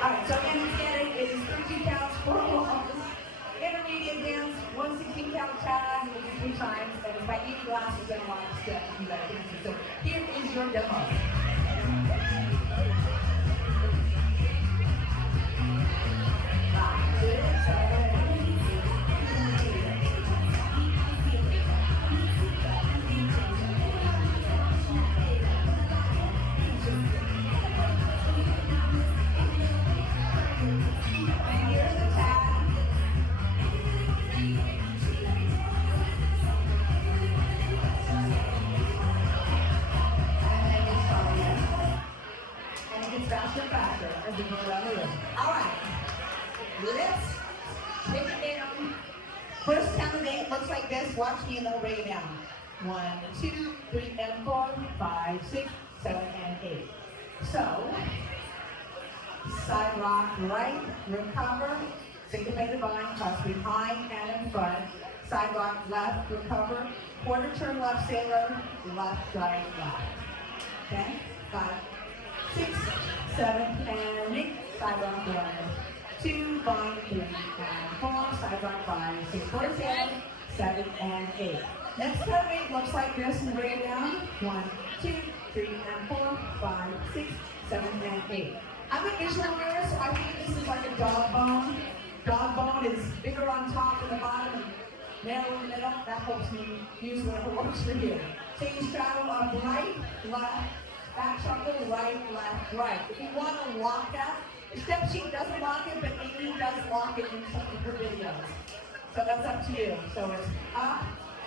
All right, so again, standing is 13 counts, 4 walks. Intermediate dance, 116 count tag, we'll do 3 times, and it's by eating glasses and one step you got dancing. So here is your demo. And here's the tag. And then it's starting. And it gets faster and faster as we go around the room. All right, let's take it down. First count of 8 looks like this. Watch me and then we'll bring it down. 1, 2, 3, and 4, 5, 6, 7, and 8. So, side rock right, recover, syncopated bind, cross behind and in front, side rock left, recover, quarter turn left sailor, left, right, left. Okay? 5, 6, 7, and 8, side rock 1, 2, bind 3, and 4, side rock 5, 6, quarter sailor, 7, and 8. Next time 8 looks like this and bring it down. 1, 2, 3, and 4, 5, 6, 7, and 8. I'm a visual learner, so I think this is like a dog bone. Dog bone is bigger on top and the bottom and narrow in the middle. That helps me use whatever works for you. So you straddle up right, left, back shuffle, right, left, right. If you want to lock that, the step sheet doesn't lock it, but Amy does lock it in some of her videos. So that's up to you. So it's up,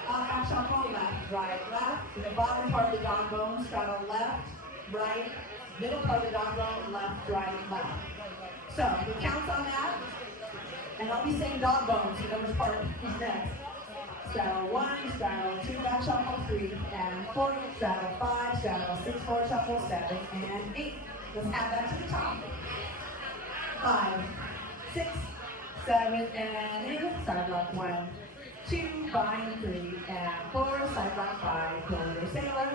back shuffle, left, right, left. In the bottom part of the dog bone, straddle left, right, middle part of the dog bone, left, right, left. So the counts on that, and I'll be saying dog bones, you know which part is next. Straddle 1, straddle 2, back shuffle 3, and 4, straddle 5, straddle 6, 4, shuffle 7, and 8. Let's add that to the top. 5, 6, 7, and 8. Side rock 1, 2, bind 3, and 4, side rock 5, quarter sailor,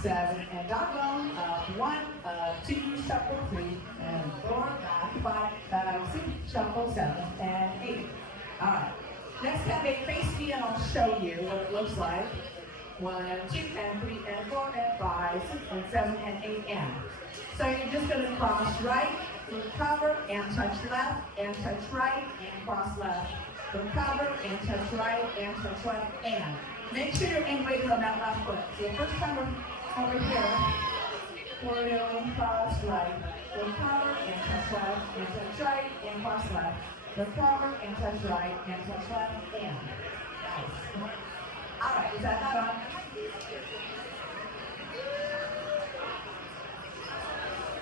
7, and dog bone, up 1, up 2, shuffle 3, and 4, back 5, 6, shuffle 7, and 8. All right. Next time they face me and I'll show you what it looks like. 1, 2, and 3, and 4, and 5, 6, and 7, and 8, and. So you're just going to cross right, recover, and touch left, and touch right, and cross left. Recover, and touch right, and touch left, and. Make sure you're integrated on that left foot. So the first time we're over here, we're doing cross right, recover, and touch left, and touch right, and cross left. Recover, and touch right, and touch left, and. Nice. All right, is that on?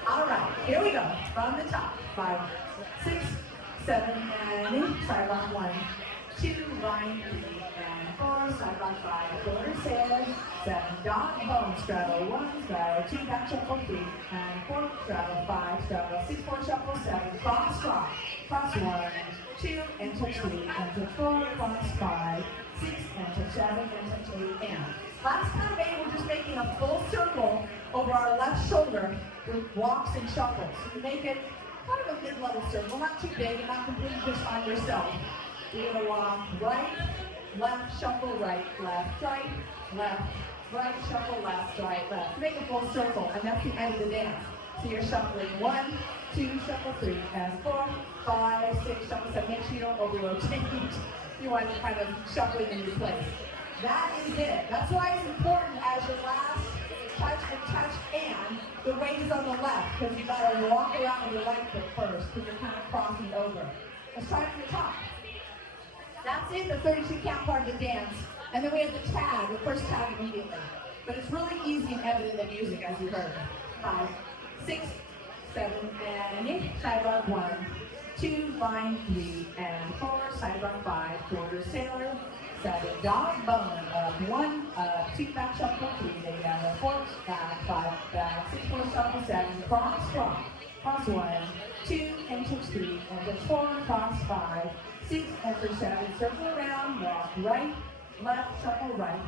All right, here we go. From the top. 5, 6, 7, and 8. Side rock 1, 2, bind 3, and 4. Side rock 5, quarter sailor, 7. Dog bone, straddle 1, straddle 2, back shuffle 3, and 4. Straddle 5, straddle 6, 4, shuffle 7. Cross rock. Cross 1, 2, and touch 3, and touch 4. Cross 5, 6, and touch 7, and touch 8, and. Last time, we're just making a full circle over our left shoulder with walks and shuffles. So you make it kind of a mid-level circle, not too big and not completely just on yourself. You're going to walk right, left, shuffle, right, left, right, shuffle, left, right, left. Make a full circle, and that's the end of the dance. So you're shuffling 1, 2, shuffle 3, and 4, 5, 6, shuffle 7. Make sure you don't over-rotate. You want to kind of shuffling in your place. That is it. That's why it's important as your last touch, and the weight is on the left, because you got to walk around with your right foot first, because you're kind of crossing over. Let's try it from the top. That's it, the 32 count part of the dance. And then we have the tag, the first tag immediately. But it's really easy and evident in the music, as you heard. 5, 6, 7, and 8. Side rock 1, 2, bind 3, and 4. Side rock 5, quarter sailor. 7, dog bone, up 1, up 2, back shuffle 3, then down 4, back 5, back 6, 4, shuffle 7, cross rock, cross 1, 2, and touch 3, and touch 4, cross 5, 6, and touch 7, circle around, walk right, left, shuffle right,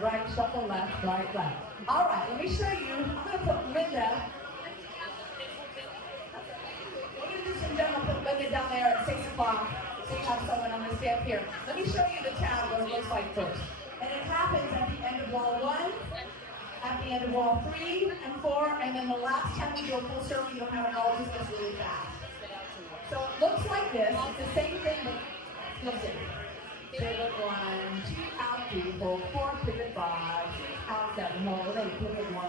right, shuffle left, right, left. All right, let me show you. I'm going to put Linda clock, so you have someone on the stand here. Let me show you the tab, what it looks like first. And it happens at the end of wall 1, at the end of wall 3 and 4, and then the last time you do a full circle, you don't have an all, just goes really fast. So it looks like this. It's the same thing, but listen. Pivot 1, 2 out, 3, hold, 4, pivot 5, 6 out, 7, hold, 8, pivot 1,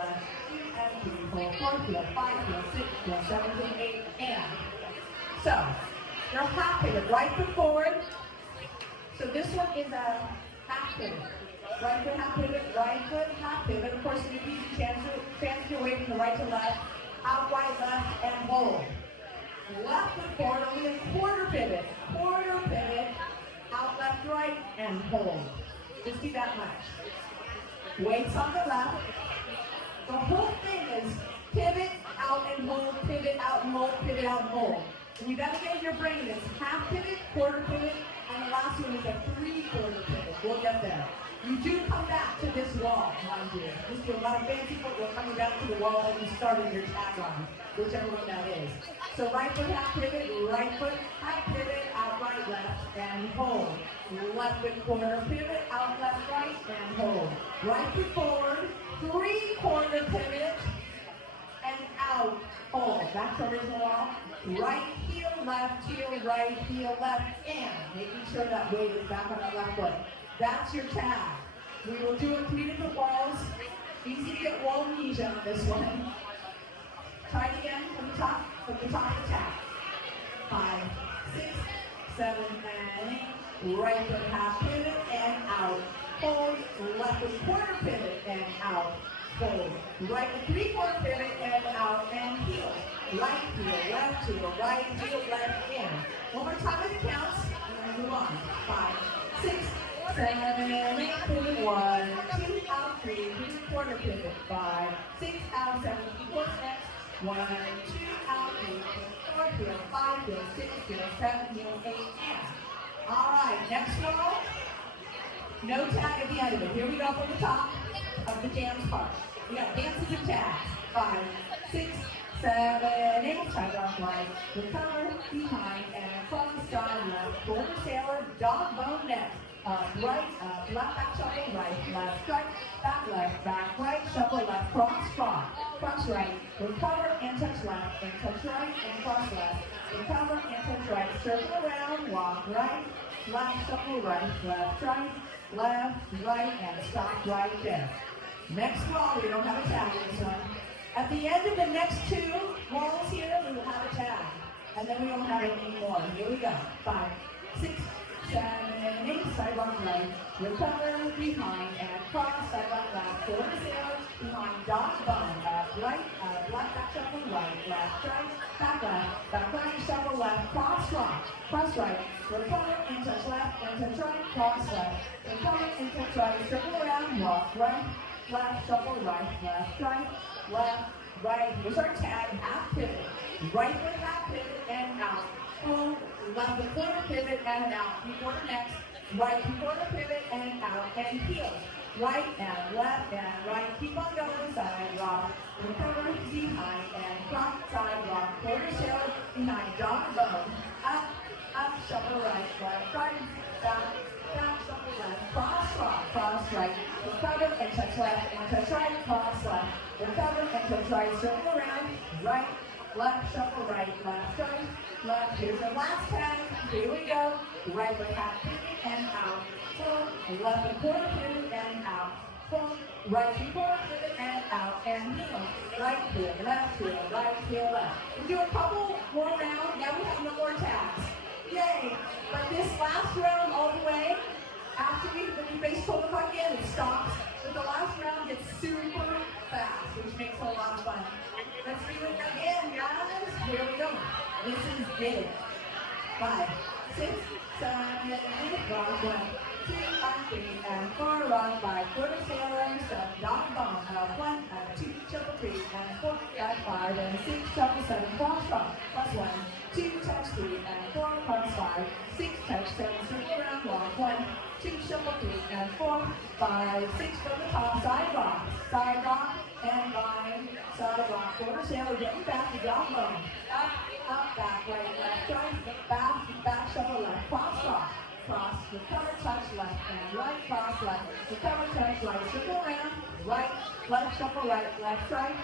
2 and 3, hold, 4, heel, 5, heel, 6, heel, 7, heel, 8, and. So, your half pivot, right foot forward. So this one is a half pivot. Right foot, half pivot, right foot, half pivot. Of course, if you transfer your weight from the right to left, out, right, left, and hold. Left foot forward, only a quarter pivot, out, left, right, and hold. Just do that much. Weights on the left. The whole thing is pivot, out, and hold, pivot, out, and hold, pivot, out, and hold. And you gotta get in your brain, it's half pivot, quarter pivot, and the last one is a 3/4 pivot. We'll get there. You do come back to this wall, mind you. Just do a lot of fancy footwork coming down to the wall and you started your tag on, whichever one that is. So right foot, half pivot, right foot, half pivot, out, right, left, and hold. Left foot, quarter pivot, out, left, right, and hold. Right foot forward, 3/4 pivot, and out, hold. Back to original wall. Right heel, right heel, left, and making sure that weight is back on that left foot. That's your tag. We will do it 3 different walls. Easy to get wall amnesia on this one. Try it again from the top of the tag. 5, 6, 7, and 8. Right foot half pivot and out. Hold. Left foot quarter pivot and out. Hold. Right foot 3/4 pivot and out and heel. Right heel, left heel, right heel, left in. One more time as it counts. And move on. 5, 6, 7, 8, pivot 1, 2 out, 3, 3/4 pivot, 5, 6 out, 7, 4 steps, 1, 2 out, 3, 4 heel, 5 heel, 6 heel, 7 heel, 8 and. All right, next wall. No tag at the end of it. Here we go from the top of the dance part. We got dances and tags. 5, 6, 7, 8, tag off right, recover, behind, and across, side, left, quarter sailor, dog bone next. Right, left, back, shuffle, right, left, back, right, shuffle, left, cross right, recover, and touch left, and touch right, and cross left, recover, and touch right, circle around, walk right, left, shuffle right, left, right, and stop right there. Next wall, we don't have a tag in this one. At the end of the next 2 walls here, we will have a tag, and then we won't have it anymore. Here we go, 5, 6, 7, 8, sidewalk right, recover, behind, and cross, sidewalk left, quarter sailor, behind, dog bone, right, left, back shuffle, right, back right, shuffle left, cross right, recover, and touch left, and touch right, cross left, recover, and touch right, circle around, walk right, left, shuffle right, left, right, here's our tag, half pivot, right foot half pivot, and out. Hold, left foot quarter pivot and out. 3/4 next. Right 3/4 pivot and out. And heel. Right and left and right. Keep on going. Side rock. Recover behind and cross side rock. Quarter sailor behind. Dog bone. Up, shuffle right. Back, shuffle left. Cross right. Recover and touch left and touch right. Cross left. Recover and touch right. Circle around. Right. Left, shuffle right, left. Here's the last tag. Here we go. Right foot half pivot and out. Full. Left foot quarter pivot and out. Full. Right 3/4 pivot and out. And heel. Right heel, left heel, right heel, left. We do a couple more rounds. Now we have no more tags. Yay! But this last round all the way, after when you face total again, it stops. But the last round gets super fast, which makes it a lot of fun. Let's do it again, guys. Here we go. This is Get It. 5, 6, 7, 8, rock 1, 2, 3, and 4, rock 5, quarter sailor, step, dog bone, 1, 2, shuffle 3, and 4, 5, and 6, shuffle 7, cross rock, plus 1, 2, touch 3, and 4, cross 5, 6, touch 7, circle around, walk 1, 2, shuffle 3, and 4, 5, 6, from the top, side rock, and line, side rock, quarter sailor, getting back to dog bone, up, back, right, left, back, shuffle cross, recover, touch, left, and right, cross, left, recover, touch, right, circle around, right, left, shuffle, right, left, right,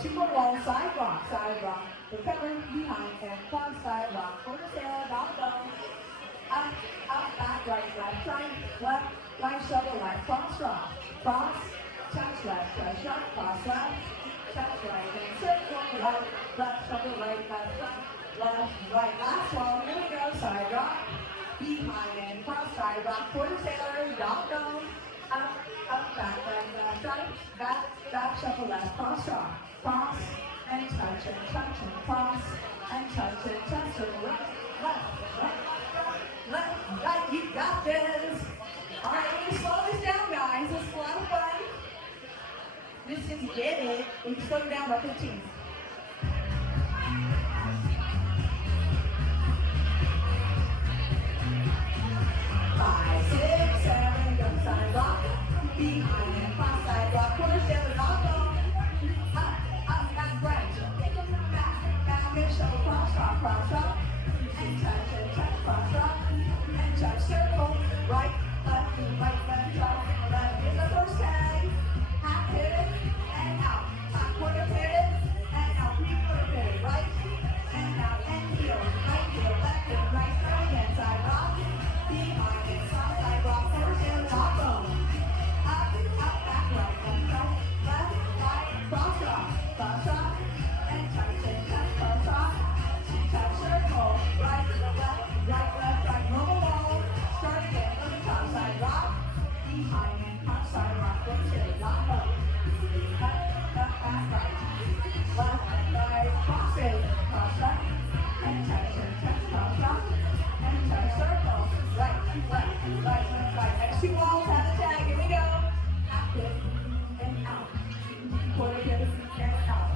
triple wall, side rock, recover, behind, and cross, side rock, quarter tail, down, down, up, back, right, shuffle, right, cross, rock, cross, touch, left, touch, right, cross, left, touch, right, and circle, right, left, shuffle, right, left, right, last one, here we go, side rock, behind and cross, side rock, quarter tailor, down, up, back, shuffle left, cross, rock, cross, and touch, and cross, and touch, circle right, left, you got this. All right, we're gonna slow this down, guys, this is a lot of fun. Just to get it, we can slow it down by 15. 5, 6, 7, go side rock, behind and cross side rock, quarter step and all go. Up, back, right, back, and show, cross rock, and touch, cross rock, and touch, circle, right, left, left is the first tag, half pivot, and out, quarter pivot, and out, quarter pivot, right, and out, and heel, left, and right, start again, side rock, behind and cross side rock, quarter tail, top bone, up, back, right, left, right, cross rock, and touch, cross rock, touch, circle, right, left, normal wall, start again, from the top side rock, behind and cross side rock, quarter tail, top bone, up, back, right, cross it, cross right, and touch, cross rock, and touch, circle, right, left, next two walls have the tag, here we go, active, and out, quarter pivot, and out,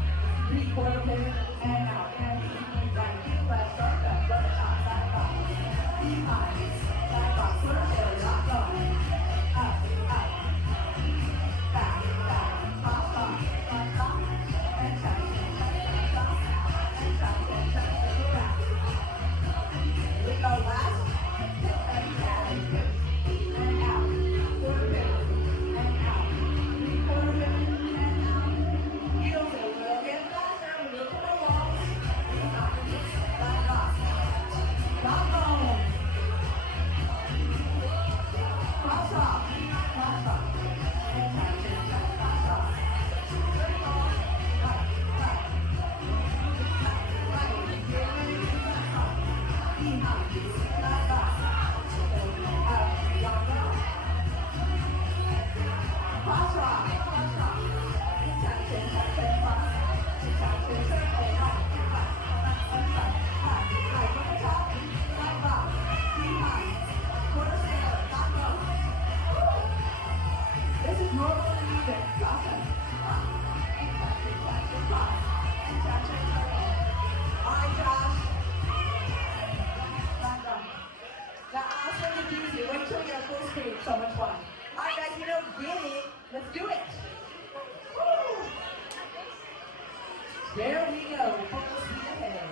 3/4 pivot, and out, and right, left, start left, top, side rock, behind, side rock, quarter tail, rock going, up, back, cross rock, and touch, circle back. We go last, and out, quarter pivot, and out, 3/4 pivot, and out. Heels a little bit faster, we look at the walls, back off, drop home, cross off, and touch, cross off, circle, right, behind, back off, cross rock, touch, cross, circle, right, from the top, side rock, behind, quarter sailor, top row. This is normal music, awesome. And touch, cross, and touch, circle. All right, Josh. Back up. Now, I'll show you the easy. Wait till you get full screen. It's so much fun. All right, guys, you know, get it. Let's do it. Woo! There we go. Full speed ahead.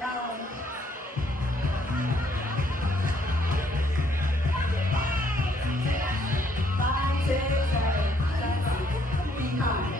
Now, 5, 6, 7, behind.